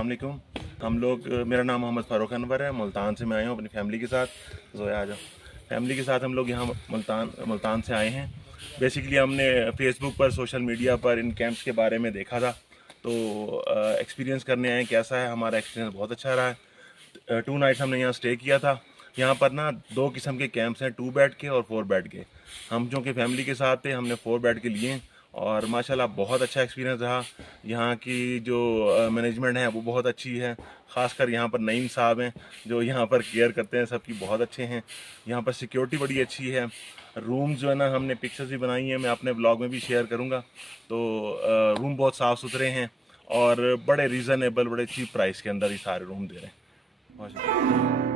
अस्सलाम वालेकुम। हम लोग मेरा नाम मोहम्मद फ़ारूक अनवर है। मुल्तान से मैं आया हूँ अपनी फैमिली के साथ। ज़ोया आ जाओ। फैमिली के साथ हम लोग यहाँ मुल्तान से आए हैं। बेसिकली हमने फेसबुक पर, सोशल मीडिया पर इन कैंप्स के बारे में देखा था, तो एक्सपीरियंस करने आए। कैसा है? हमारा एक्सपीरियंस बहुत अच्छा रहा है। 2 नाइट्स हमने यहाँ स्टे किया था। यहाँ पर ना 2 किस्म के कैंप्स हैं, 2 बेड के और 4 बेड के। हम जो कि फैमिली के साथ थे, हमने 4 बेड के लिए और माशाल्लाह बहुत अच्छा एक्सपीरियंस रहा। यहाँ की जो मैनेजमेंट है वो बहुत अच्छी है। ख़ासकर यहाँ पर नईम साहब हैं जो यहाँ पर केयर करते हैं, सबकी बहुत अच्छे हैं। यहाँ पर सिक्योरिटी बड़ी अच्छी है। रूम जो है ना, हमने पिक्चर्स भी बनाई हैं, मैं अपने ब्लॉग में भी शेयर करूँगा। तो रूम बहुत साफ़ सुथरे हैं और बड़े रीज़नेबल, बड़े चीप प्राइस के अंदर ये सारे रूम दे रहे हैं। बहुत शुक्रिया।